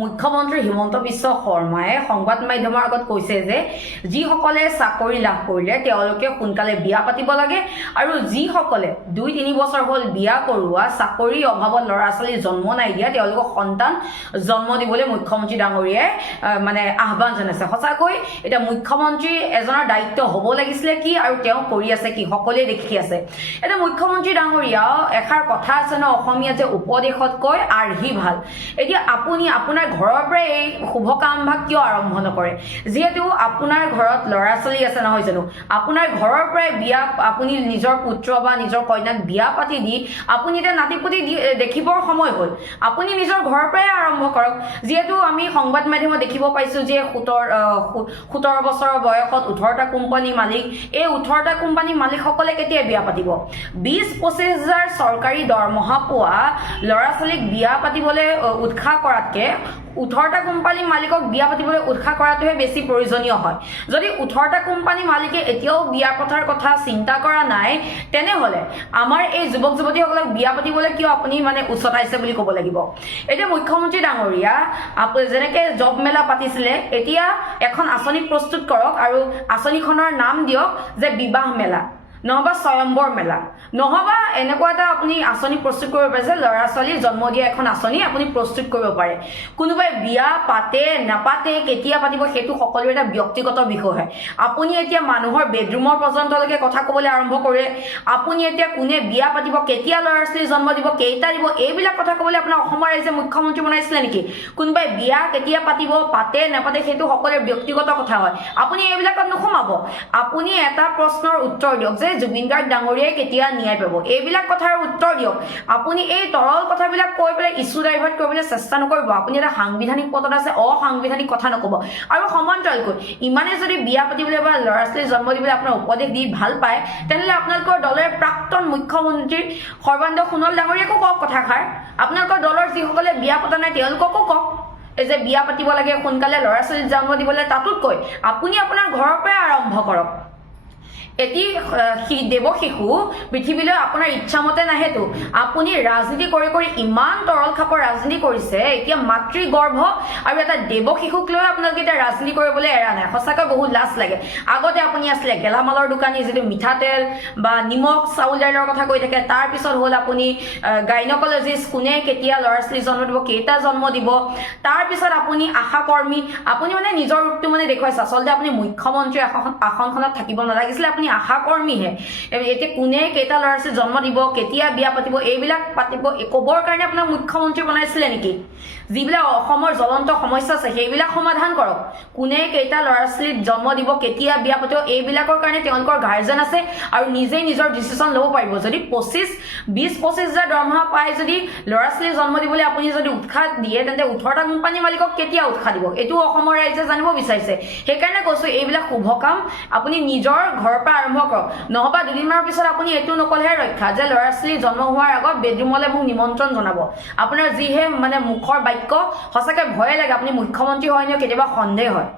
মুখ্যমন্ত্ৰী হিমন্ত বিশ্ব শৰ্মাই সংবাদ মাধ্যমৰ আগত কৈছে যে যিসকলে চাকৰি লাভ কৰিলে তেওঁলোকে সোনকালে বিয়া পাতিব লাগে আৰু যিসকলে 2-3 বছৰ হ'ল বিয়া কৰোৱা চাকৰিৰ অভাৱত ল'ৰা ছোৱালী জন্ম নাই দিয়া তেওঁলোকক সন্তান জন্ম দিবলৈ মুখ্যমন্ত্ৰী ডাঙৰীয়াই মানে আহ্বান জনাইছে। সঁচাকৈ এটা মুখ্যমন্ত্ৰী এজনৰ দায়িত্ব হ'ব লাগিছিলে কি আৰু তেওঁ কৰি আছে কি সকলোৱে দেখি আছে। এটা মুখ্যমন্ত্ৰী ডাঙৰীয়া এষাৰ কথা আছে ন অসমীয়া যে উপদেশতকৈ আৰ্হি ভাল। এতিয়া আপুনি আপোনাৰ ঘৰৰ পৰা এই শুভ কামভাগ কিয় আৰম্ভ নকৰে? যিহেতু আপোনাৰ ঘৰত ল'ৰা ছোৱালী আছে নহয় জানো, আপোনাৰ ঘৰৰ পৰাই বিয়া আপুনি নিজৰ পুত্ৰ বা নিজৰ কন্যাক বিয়া পাতি দি আপুনি এতিয়া নাতিপুতি দেখিবৰ সময় হ'ল। আপুনি নিজৰ ঘৰৰ পৰাই আৰম্ভ কৰক। যিহেতু আমি সংবাদ মাধ্যমত দেখিব পাইছোঁ যে 17 বছৰৰ বয়সত 18টা কোম্পানীৰ মালিক, এই 18টা কোম্পানীৰ মালিকসকলে কেতিয়া বিয়া পাতিব? 20-25 হাজাৰ চৰকাৰী দৰমহা পোৱা ল'ৰা ছোৱালীক বিয়া পাতিবলৈ উৎসাহ কৰাতকৈ 18টা কোম্পানীৰ মালিকক বিয়া পাতিবলৈ উৎসাহ কৰাটোহে বেছি প্ৰয়োজনীয় হয়। যদি 18টা কোম্পানীৰ মালিকে এতিয়াও বিয়া পতাৰ কথা চিন্তা কৰা নাই তেনেহ'লে আমাৰ এই যুৱক যুৱতীসকলক বিয়া পাতিবলৈ কিয় আপুনি মানে উচতাইছে বুলি ক'ব লাগিব। এতিয়া মুখ্যমন্ত্ৰী ডাঙৰীয়া যেনেকৈ জব মেলা পাতিছিলে এতিয়া এখন আঁচনি প্ৰস্তুত কৰক আৰু আঁচনিখনৰ নাম দিয়ক যে বিবাহ মেলা নহবা স্বয়ম্বৰ মেলা, নহবা এনেকুৱা এটা আপুনি আঁচনি প্ৰস্তুত কৰিব পাৰে যে ল'ৰা ছোৱালী জন্ম দিয়া এখন আঁচনি আপুনি প্ৰস্তুত কৰিব পাৰে। কোনোবাই বিয়া পাতে নাপাতে কেতিয়া পাতিব সেইটো সকলোৰে এটা ব্যক্তিগত বিষয় হয়। আপুনি এতিয়া মানুহৰ বেডৰুমৰ পৰ্যন্তলৈকে কথা ক'বলৈ আৰম্ভ কৰে। আপুনি এতিয়া কোনে বিয়া পাতিব, কেতিয়া ল'ৰা ছোৱালী জন্ম দিব, কেইটা দিব, এইবিলাক কথা ক'বলৈ আপোনাৰ অসমৰ ৰাইজে মুখ্যমন্ত্ৰী বনাইছিলে নেকি? কোনোবাই বিয়া কেতিয়া পাতিব পাতে নাপাতে সেইটো সকলোৰে ব্যক্তিগত কথা হয়। আপুনি এইবিলাকত নোসোমাব। আপুনি এটা প্ৰশ্নৰ উত্তৰ দিয়ক যে জুবিন গাৰ্গ ডাঙৰীয়াই কেতিয়া ন্যায় পাব, এইবিলাক কথাৰ উত্তৰ দিয়ক। আপুনি এই তৰল কথাবিলাক কৈ পেলাই ইছ্যু ডাইভাৰ্ট কৰিবলৈ চেষ্টা নকৰিব। আপুনি এটা সাংবিধানিক পদত আছে, অসাংবিধানিক কথা নক'ব। আৰু সমান্তৰালকৈ ইমানে যদি বিয়া পাতিবলৈ বা ল'ৰা ছোৱালী জন্ম দিবলৈ আপোনাৰ উপদেশ দি ভাল পায় তেনেহ'লে আপোনালোকৰ দলৰ প্ৰাক্তন মুখ্যমন্ত্ৰী সৰ্বানন্দ সোণোৱাল ডাঙৰীয়াকো কওক কথাষাৰ। আপোনালোকৰ দলৰ যিসকলে বিয়া পতা নাই তেওঁলোককো কওক এই যে বিয়া পাতিব লাগে সোনকালে ল'ৰা ছোৱালী জন্ম দিবলৈ। তাতোতকৈ আপুনি আপোনাৰ ঘৰৰ পৰাই আৰম্ভ কৰক। এটি দেৱ শিশু পৃথিৱীলৈ আপোনাৰ ইচ্ছামতে নাহেতো। আপুনি ৰাজনীতি কৰি কৰি ইমান তৰল খাপৰ ৰাজনীতি কৰিছে, এতিয়া মাতৃগৰ্ভ আৰু এটা দেৱ শিশুক লৈ আপোনালোকে এতিয়া ৰাজনীতি কৰিবলৈ এৰা নাই। সঁচাকৈ বহুত লাজ লাগে। আগতে আপুনি আছিলে গেলামালৰ দোকানী, যিটো মিঠাতেল বা নিমখ চাউল দাইলৰ কথা কৈ থাকে। তাৰপিছত হ'ল আপুনি গাইনকলজিষ্ট, কোনে কেতিয়া ল'ৰা ছোৱালী জন্ম দিব, কেইটা জন্ম দিব। তাৰপিছত আপুনি আশা কৰ্মী। আপুনি মানে নিজৰ ৰূপটো মানে দেখুৱাইছে। আচলতে আপুনি মুখ্যমন্ত্ৰী আসনখনত থাকিব নালাগিছিলে, আপুনি আশা কৰ্মীহে। এতিয়া কোনে কেইটা ল'ৰা ছোৱালী জন্ম দিব, কেতিয়া বিয়া পাতিব, এইবিলাক পাতিব ক'বৰ কাৰণে আপোনাক মুখ্যমন্ত্ৰী বনাইছিলে নেকি? যিবিলাক অসমৰ জ্বলন্ত সমস্যা আছে সেইবিলাক সমাধান কৰক। কোনে কেইটা ল'ৰা ছোৱালীক জন্ম দিব, কেতিয়া বিয়া পাতিব, এইবিলাকৰ কাৰণে তেওঁলোকৰ গাৰ্জেন আছে আৰু নিজেই নিজৰ ডিচিশ্যন ল'ব পাৰিব। যদি 20-25 হাজাৰ দৰমহা পাই যদি ল'ৰা ছোৱালী জন্ম দিবলৈ আপুনি যদি উৎসাহ দিয়ে তেন্তে 18টা কোম্পানী মালিকক কেতিয়া উৎসাহ দিব এইটো অসমৰ ৰাইজে জানিব বিচাৰিছে। সেইকাৰণে কৈছোঁ এইবিলাক শুভ কাম আপুনি নিজৰ ঘৰৰ পৰা আৰম্ভ কৰক। নহবা দুদিনমানৰ পিছত আপুনি এইটো নকলেহে ৰক্ষা যে ল'ৰা ছোৱালী জন্ম হোৱাৰ আগত বেডৰুমলৈ মোক নিমন্ত্ৰণ জনাব। আপোনাৰ যিহে মানে মুখৰ বাক্য, সঁচাকৈ ভয়ে লাগে। আপুনি মুখ্যমন্ত্ৰী হয় নে কেতিয়াবা সন্দেহ হয়।